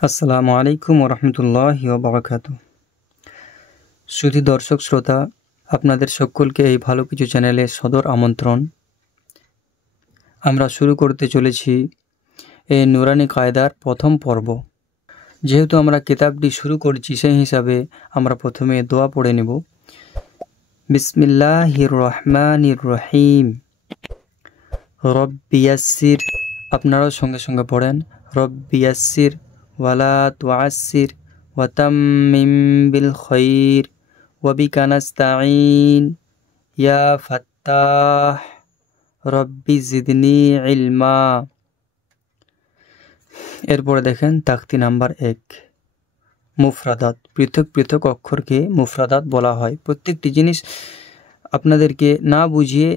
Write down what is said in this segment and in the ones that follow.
আসসালামু আলাইকুম ওরহমতুল্লাহি ওবারাকাতু। সুধী দর্শক শ্রোতা, আপনাদের সকলকে এই ভালো কিছু চ্যানেলে সদর আমন্ত্রণ। আমরা শুরু করতে চলেছি এই নুরানি কায়দার প্রথম পর্ব। যেহেতু আমরা কিতাবটি শুরু করছি, সেই হিসাবে আমরা প্রথমে দোয়া পড়ে নেব। বিসমিল্লাহির রহমানির রহিম। রব্বি ইয়াসসির, আপনারাও সঙ্গে সঙ্গে পড়েন। রব্বি ইয়াসসির ওয়ালা তুআসসির ওয়াতাম্মিম বিল খাইর ওয়াবিকা নাস্তাঈন ইয়া ফাত্তাহ রব্বি জিদনি ইলমা। এরপরে দেখেন তাকতি নাম্বার 1, মুফরাদাত। পৃথক পৃথক অক্ষরকে মুফরাদাত বলা হয়। প্রত্যেকটি জিনিস আপনাদেরকে না বুঝিয়ে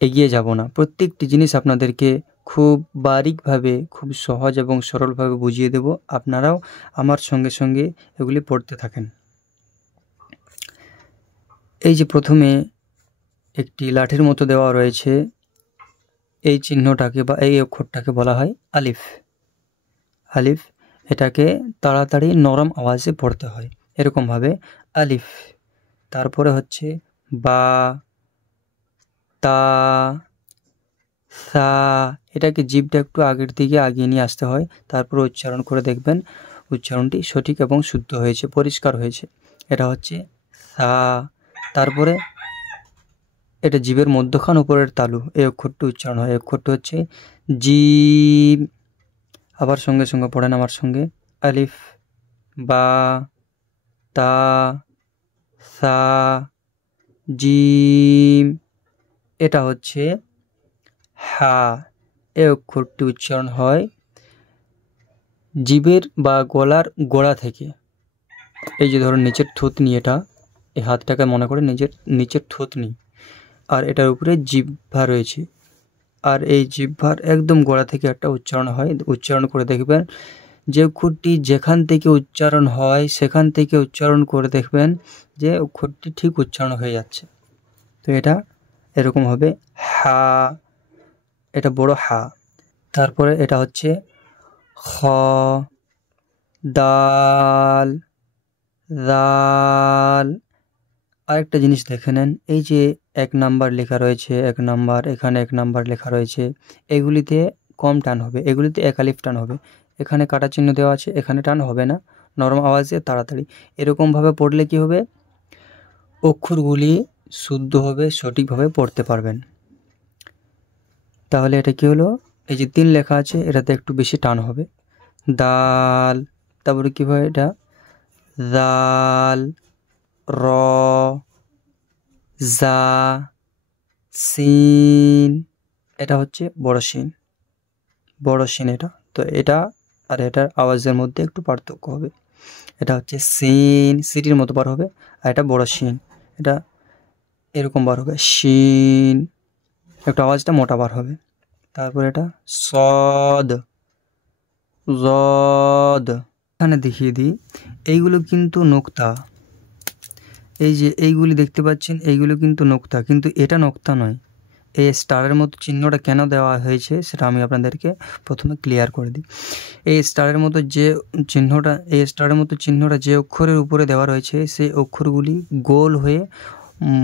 এগিয়ে যাব না। প্রত্যেকটি জিনিস আপনাদেরকে খুব বারিকভাবে, খুব সহজ এবং সরলভাবে বুঝিয়ে দেব। আপনারাও আমার সঙ্গে সঙ্গে এগুলি পড়তে থাকেন। এই যে প্রথমে একটি লাঠির মতো দেওয়া রয়েছে, এই চিহ্নটাকে বা এই অক্ষরটাকে বলা হয় আলিফ। আলিফ, এটাকে তাড়াতাড়ি নরম আওয়াজে পড়তে হয়, এরকমভাবে আলিফ। তারপরে হচ্ছে বা, তা, সা। এটাকে জিভটা একটু আগের দিকে আগিয়ে নিয়ে আসতে হয়, তারপরে উচ্চারণ করে দেখবেন উচ্চারণটি সঠিক এবং শুদ্ধ হয়েছে, পরিষ্কার হয়েছে। এটা হচ্ছে সা। তারপরে এটা জিভের মধ্যখান উপরের তালু, এই অক্ষরটি উচ্চারণ হয়। এই অক্ষরটি হচ্ছে জিম। আবার সঙ্গে সঙ্গে পড়েন আমার সঙ্গে। আলিফ, বা, তা, সা, জিম। এটা হচ্ছে হা। এই অক্ষরটি উচ্চারণ হয় জিভের বা গলার গোড়া থেকে। এই যে ধরুন নিচের থুতনি, এটা এই হাতটাকে মনে করে নিচের থুতনি, আর এটার উপরে জিহ্বা রয়েছে, আর এই জিহ্বার একদম গোড়া থেকে একটা উচ্চারণ হয়। উচ্চারণ করে দেখবেন যে অক্ষরটি যেখান থেকে উচ্চারণ হয় সেখান থেকে উচ্চারণ করে দেখবেন যে অক্ষরটি ঠিক উচ্চারণ হয়ে যাচ্ছে। তো এটা এরকম হবে হা, এটা বড় হা। তারপরে এটা হচ্ছে খ, দাল, দাল। আরেকটা জিনিস দেখে নেন, এই যে 1 নাম্বার লেখা রয়েছে, 1 নাম্বার, এখানে 1 নাম্বার লেখা রয়েছে, এগুলিতে কম টান হবে, এগুলিতে একালিফ টান হবে। এখানে কাটা চিহ্ন দেওয়া আছে, এখানে টান হবে না, নরম আওয়াজে তাড়াতাড়ি। এরকমভাবে পড়লে কি হবে, অক্ষরগুলি শুদ্ধ হবে, সঠিকভাবে পড়তে পারবেন। তাহলে এটা কি হলো, এই যে 3 লেখা আছে, এটাতে একটু বেশি টান হবে। দাল, তারপরে কি হয়, এটা দাল, র, জা, সিন। এটা হচ্ছে বড় শিন, বড় শিন এটা। তো এটা আর এটার আওয়াজের মধ্যে একটু পার্থক্য হবে। এটা হচ্ছে সিন, সিটির মতো বার হবে, আর এটা বড় শিন, এটা এরকম বার হবে শিন, একটু আওয়াজটা মোটা বার হবে। তারপর এটা সদ, জদ। এখানে দেখিয়ে দিই, এইগুলো কিন্তু নোক্তা। এই যে এইগুলি দেখতে পাচ্ছেন, এইগুলো কিন্তু নোক্তা, কিন্তু এটা নোক্তা নয়। এই স্টারের মতো চিহ্নটা কেন দেওয়া হয়েছে সেটা আমি আপনাদেরকে প্রথমে ক্লিয়ার করে দিই। এই স্টারের মতো যে চিহ্নটা, এই স্টারের মতো চিহ্নটা যে অক্ষরের উপরে দেওয়া রয়েছে, সেই অক্ষরগুলি গোল হয়ে,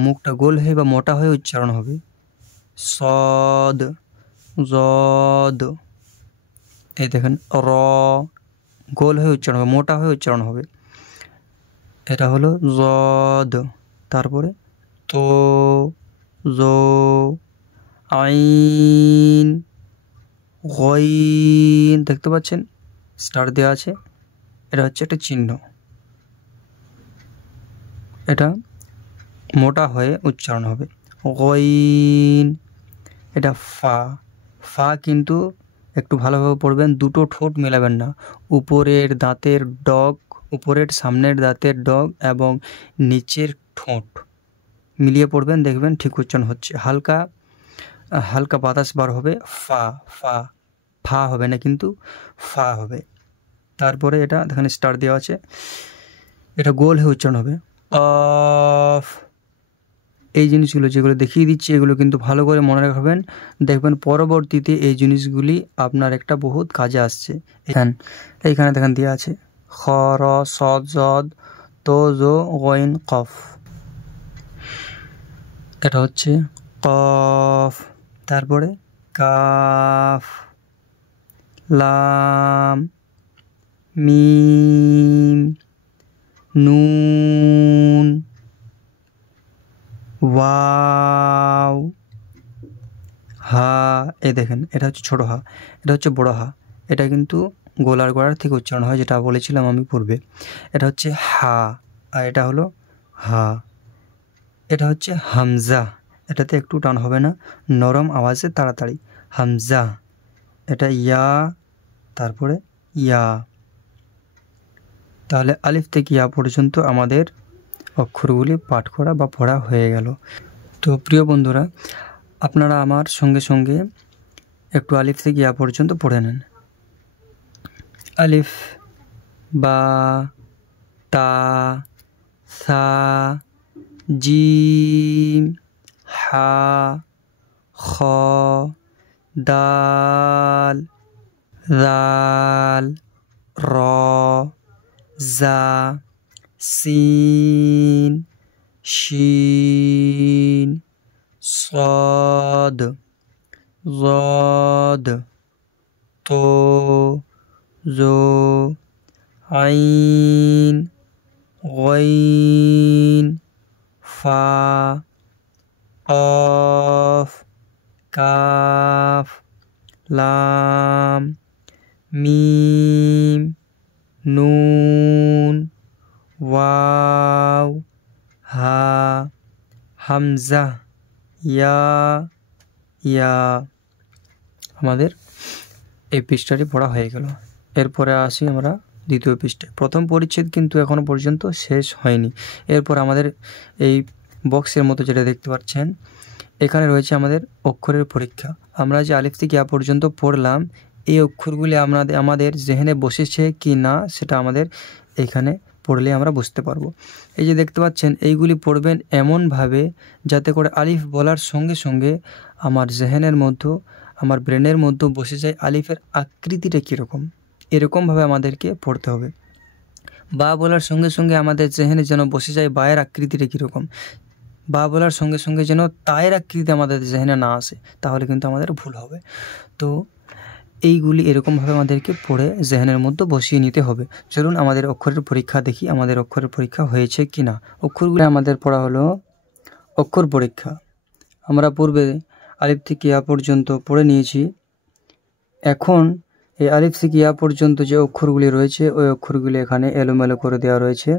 মুখটা গোল হয়ে বা মোটা হয়ে উচ্চারণ হবে। সদ, জদ। এই দেখেন র, গোল হয়ে উচ্চারণ হবে, মোটা হয়ে উচ্চারণ হবে। এটা হলো জদ। তারপরে তো, জো, আইন, গইন। দেখতে পাচ্ছেন স্টার দেওয়া আছে, এটা হচ্ছে একটা চিহ্ন, এটা মোটা হয়ে উচ্চারণ হবে। গইন, এটা ফা। ফা কিন্তু একটু ভালোভাবে পড়বেন, দুটো ঠোঁট মেলাবেন না। উপরের দাঁতের ডগ, উপরের সামনের দাঁতের ডগ এবং নিচের ঠোঁট মিলিয়ে পড়বেন, দেখবেন ঠিক উচ্চারণ হচ্ছে। হালকা হালকা বাতাস বার হবে, ফা, ফা, ফা হবে না কিন্তু ফা হবে। তারপরে এটা এখানে স্টার দেওয়া আছে, এটা গোল হয়ে উচ্চারণ হবে। কফ, এই জিনিসগুলো যেগুলো দেখিয়ে দিচ্ছি এগুলো কিন্তু ভালো করে মনে রাখবেন, দেখবেন পরবর্তীতে এই জিনিসগুলি আপনার একটা বহুত কাজে আসছে। এইখানে দেখেন দেওয়া আছে খ র স জদ তো জো গইন কফ, এটা হচ্ছে কফ, তারপরে কাফ, লাম, মিম, নুন, ওয়াও, হা। এই দেখেন এটা হচ্ছে ছোট হা, এটা হচ্ছে বড় হা। এটা কিন্তু গোলার গোড়ার থেকে উচ্চারণ হয়, যেটা বলেছিলাম আমি পূর্বে। এটা হচ্ছে হা, আর এটা হলো হা। এটা হচ্ছে হামজা, এটাতে একটু টান হবে না, নরম আওয়াজে তাড়াতাড়ি হামজা। এটা ইয়া, তারপরে ইয়া। তাহলে আলিফ থেকে ইয়া পর্যন্ত আমাদের অক্ষরগুলি পাঠ করা বা পড়া হয়ে গেল। তো প্রিয় বন্ধুরা, আপনারা আমার সঙ্গে সঙ্গে একটু আলিফ থেকে ইয়া পর্যন্ত পড়ে নেন। আলিফ, বা, তা, সা, জিম, হা, খ, দাল, জাল, র, জা, সিন, শিন, صاد ضاد তো জো আইন গইন ফা কফ কাফ লাম মিম নুন ওয়াও হা হামজা ইয়া ইয়া। আমাদের এই পৃষ্ঠাটি পড়া হয়ে গেল। এরপরে আসি আমরা দ্বিতীয় পৃষ্ঠায়। প্রথম পরিচ্ছেদ কিন্তু এখনও পর্যন্ত শেষ হয়নি। এরপর আমাদের এই বক্সের মতো যেটা দেখতে পাচ্ছেন, এখানে রয়েছে আমাদের অক্ষরের পরীক্ষা। আমরা যে আলিফ থেকে ইয়া পর্যন্ত পড়লাম, এই অক্ষরগুলি আমাদের জেহেনে বসেছে কি না সেটা আমাদের এখানে পড়লে আমরা বুঝতে পারবো। এই যে দেখতে পাচ্ছেন, এইগুলি পড়বেন এমনভাবে যাতে করে আলিফ বলার সঙ্গে সঙ্গে আমার জেহেনের মধ্যে, আমার ব্রেনের মধ্যে বসে যায় আলিফের আকৃতিটা কীরকম, এরকমভাবে আমাদেরকে পড়তে হবে। বা বলার সঙ্গে সঙ্গে আমাদের জেহেনে যেন বসে যায় বায়ের আকৃতিটা কীরকম, বা বলার সঙ্গে সঙ্গে যেন তায়ের আকৃতি আমাদের জেহেনে না আসে, তাহলে কিন্তু আমাদের ভুল হবে। তো এইগুলি এরকমভাবে আমাদেরকে পড়ে জেহেনের মধ্যে বসিয়ে নিতে হবে। চলুন আমাদের অক্ষরের পরীক্ষা দেখি, আমাদের অক্ষরের পরীক্ষা হয়েছে কি না। অক্ষরগুলি আমাদের পড়া হলো অক্ষর পরীক্ষা। আমরা পূর্বে আলিফ থেকে ইয়া পর্যন্ত পড়ে নিয়েছি। এখন এই আলিফ থেকে ইয়া পর্যন্ত যে অক্ষরগুলি রয়েছে, ওই অক্ষরগুলি এখানে এলোমেলো করে দেওয়া রয়েছে।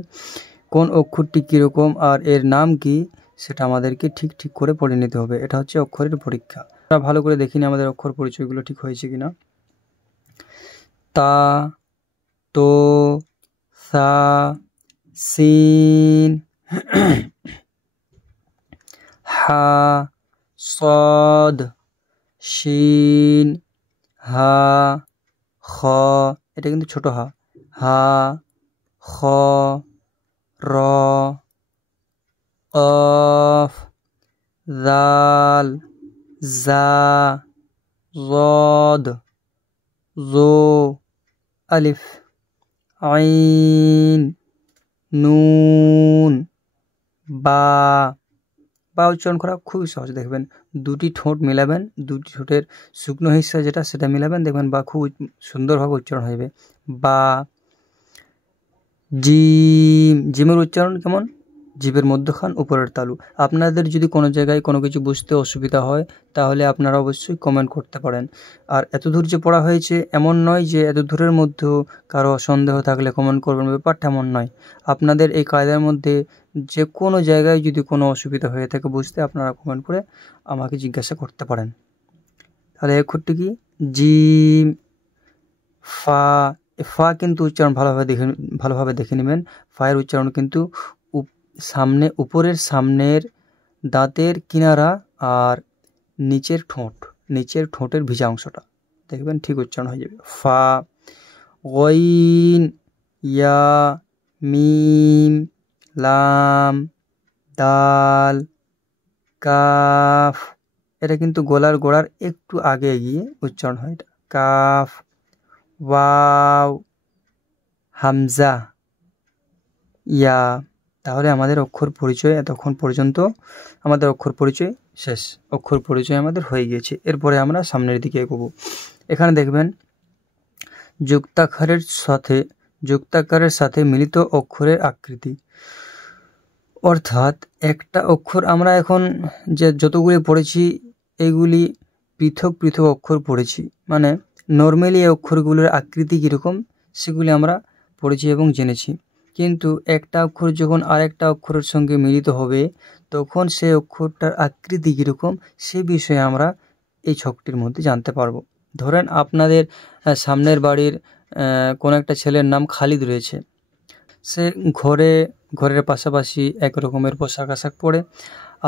কোন অক্ষরটি কীরকম আর এর নাম কি সেটা আমাদেরকে ঠিক করে পড়ে নিতে হবে। এটা হচ্ছে অক্ষরের পরীক্ষা। আমরা ভালো করে দেখিনি আমাদের অক্ষর পরিচয়গুলো ঠিক হয়েছে কিনা। তা, তো, সা, সিন, হা, সদ, শিন, হা, খ, এটা কিন্তু ছোট হা, হা, খ, র, কফ, জাল, জা, জদ, জো, আলিফ, আইন, নুন, বা। বা উচ্চারণ করা খুবই সহজ। দেখবেন দুটি ঠোঁট মিলাবেন, দুটি ঠোঁটের শুকনো হিস্সা যেটা সেটা মিলাবেন, দেখবেন বা খুব সুন্দরভাবে উচ্চারণ হবে। বা, জিম, জিমের উচ্চারণ কেমন, জিভের মধ্যখান উপরের তালু। আপনাদের যদি কোনো জায়গায় কোনো কিছু বুঝতে অসুবিধা হয় তাহলে আপনারা অবশ্যই কমেন্ট করতে পারেন। আর এত দূর যে পড়া হয়েছে এমন নয় যে এত দূরের মধ্যেও কারো সন্দেহ থাকলে কমেন্ট করবেন, ব্যাপারটা এমন নয়। আপনাদের এই কায়দার মধ্যে যে কোনো জায়গায় যদি কোনো অসুবিধা হয়ে থাকে বুঝতে, আপনারা কমেন্ট করে আমাকে জিজ্ঞাসা করতে পারেন। তাহলে অক্ষরটি কি, জিম, ফা। ফা কিন্তু উচ্চারণ ভালোভাবে দেখে নেবেন। ফায়ের উচ্চারণ কিন্তু উপরের সামনের দাঁতের কিনারা আর নিচের ঠোঁটের ভিজা অংশটা দেখবেন ঠিক উচ্চারণ হয়ে যাবে। ফা, গইন, ইয়া, মিম, লাম, দাল, কাফ, এটা কিন্তু গলার গোড়ার একটু আগে গিয়ে উচ্চারণ হয় এটা, কাফ। ওয়াও, হামজা, ইয়া। তাহলে আমাদের অক্ষর পরিচয় এতক্ষণ পর্যন্ত আমাদের অক্ষর পরিচয় শেষ, অক্ষর পরিচয় আমাদের হয়ে গিয়েছে। এরপরে আমরা সামনের দিকে এগোবো। এখানে দেখবেন যুক্তাক্ষরের সাথে মিলিত অক্ষরের আকৃতি, অর্থাৎ একটা অক্ষর আমরা এখন যে যতগুলি পড়েছি এইগুলি পৃথক পৃথক অক্ষর পড়েছি, মানে নর্মালি এই অক্ষরগুলোর আকৃতি কীরকম সেগুলি আমরা পড়েছি এবং জেনেছি। কিন্তু একটা অক্ষর যখন আরেকটা অক্ষরের সঙ্গে মিলিত হবে তখন সেই অক্ষরটার আকৃতি কীরকম সে বিষয়ে আমরা এই ছকটির মধ্যে জানতে পারবো। ধরেন আপনাদের সামনের বাড়ির কোনো একটা ছেলের নাম খালিদ রয়েছে, সে ঘরের পাশাপাশি এক রকমের পোশাক আশাক পরে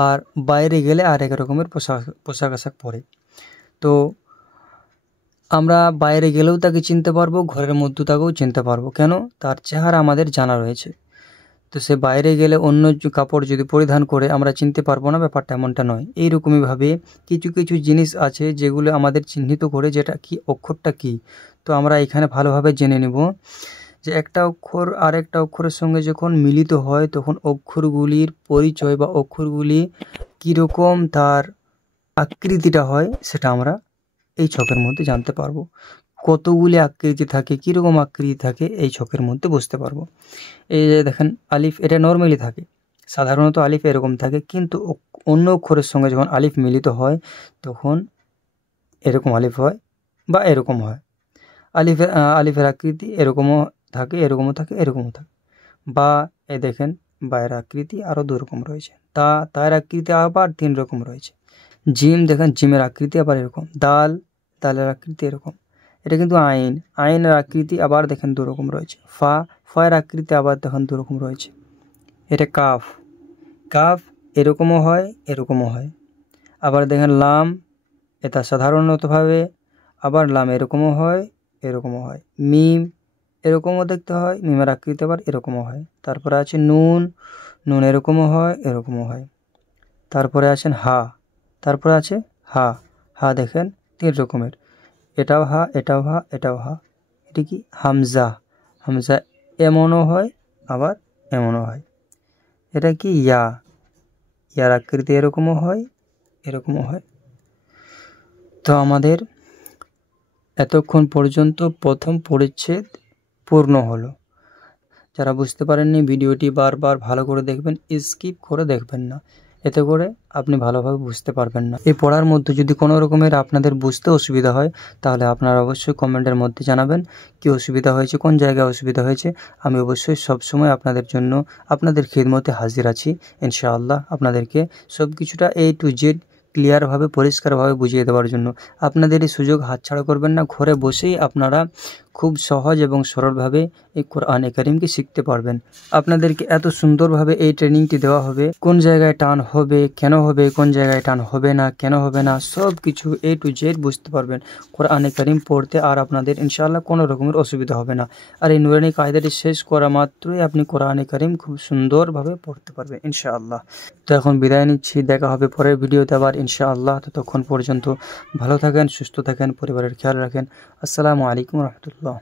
আর বাইরে গেলে আর এক রকমের পোশাক আশাক পরে। তো আমরা বাইরে গেলেও তাকে চিনতে পারবো, ঘরের মধ্যে তাকেও চিনতে পারবো। কেন? তার চেহারা আমাদের জানা রয়েছে। তো সে বাইরে গেলে অন্য কাপড় যদি পরিধান করে আমরা চিনতে পারবো না, ব্যাপারটা এমনটা নয়। এইরকমইভাবে কিছু কিছু জিনিস আছে যেগুলো আমাদের চিহ্নিত করে যেটা কি অক্ষরটা কি। তো আমরা এখানে ভালোভাবে জেনে নেব যে একটা অক্ষর আর একটা অক্ষরের সঙ্গে যখন মিলিত হয় তখন অক্ষরগুলির পরিচয় বা অক্ষরগুলি কীরকম তার আকৃতিটা হয় সেটা আমরা এই ছকের মধ্যে জানতে পারবো। কতগুলি আকৃতি থাকে, কীরকম আকৃতি থাকে এই ছকের মধ্যে বুঝতে পারবো। এই যে দেখেন আলিফ, এটা নর্মালি থাকে, সাধারণত আলিফ এরকম থাকে, কিন্তু অন্য অক্ষরের সঙ্গে যখন আলিফ মিলিত হয় তখন এরকম আলিফ হয় বা এরকম হয়। আলিফের আকৃতি এরকমও থাকে, এরকমও থাকে, এরকমও থাকে। বা এই দেখেন বায়ের আকৃতি আরও 2 রকম রয়েছে, তার আকৃতি আবার 3 রকম রয়েছে। জিম দেখেন, জিমের আকৃতি আবার এরকম। দালের আকৃতি এরকম। এটা কিন্তু আইনের আকৃতি আবার দেখেন 2 রকম রয়েছে। ফায়ের আকৃতি আবার দেখেন 2 রকম রয়েছে। এটা কাফ এরকমও হয়, এরকমও হয়। আবার দেখেন লাম, এটা সাধারণতভাবে, আবার লাম এরকমও হয়, এরকমও হয়। মিম এরকমও দেখতে হয়, মিমের আকৃতি আবার এরকমও হয়। তারপরে আছে নুন এরকমও হয়, এরকমও হয়। তারপরে আছেন তারপরে আছে হা দেখেন 3 রকমের, এটাও হা, এটাও হা, এটাও হা। এটি কি? হামজা এমনও হয় আবার এমনও হয়। এটা কি? ইয়ার আকৃতি এরকমও হয়, এরকমও হয়। তো আমাদের এতক্ষণ পর্যন্ত প্রথম পরিচ্ছেদ পূর্ণ হলো। যারা বুঝতে পারেননি ভিডিওটি বারবার ভালো করে দেখবেন, স্কিপ করে দেখবেন না, এতে করে আপনি ভালোভাবে বুঝতে পারবেন না। এই পড়ার মধ্যে যদি কোনো রকমের আপনাদের বুঝতে অসুবিধা হয় তাহলে আপনারা অবশ্যই কমেন্টের মধ্যে জানাবেন কি অসুবিধা হয়েছে, কোন জায়গায় অসুবিধা হয়েছে। আমি অবশ্যই সবসময় আপনাদের জন্য আপনাদের খিদমতে হাজির আছি। ইনশাআল্লাহ আপনাদেরকে সব কিছুটা A to Z ক্লিয়ারভাবে পরিষ্কারভাবে বুঝিয়ে দেওয়ার জন্য। আপনাদের এই সুযোগ হাতছাড়া করবেন না। ঘরে বসেই আপনারা খুব সহজ এবং সরলভাবে এই কোরআনে কারিমকে শিখতে পারবেন। আপনাদেরকে এত সুন্দরভাবে এই ট্রেনিংটি দেওয়া হবে, কোন জায়গায় টান হবে, কেন হবে, কোন জায়গায় টান হবে না, কেন হবে না, সব কিছু A to Z বুঝতে পারবেন কোরআনে কারিম পড়তে। আর আপনাদের ইনশাআল্লাহ কোনো রকমের অসুবিধা হবে না। আর এই নুরানি কায়দাটি শেষ করা মাত্রই আপনি কোরআনে কারিম খুব সুন্দরভাবে পড়তে পারবেন ইনশাআল্লাহ। তো এখন বিদায় নিচ্ছি, দেখা হবে পরের ভিডিওতে আবার ইনশাআল্লাহ। ততক্ষণ পর্যন্ত ভালো থাকেন, সুস্থ থাকেন, পরিবারের খেয়াল রাখেন। আসসালামু আলাইকুম রহমতুল্লাহ।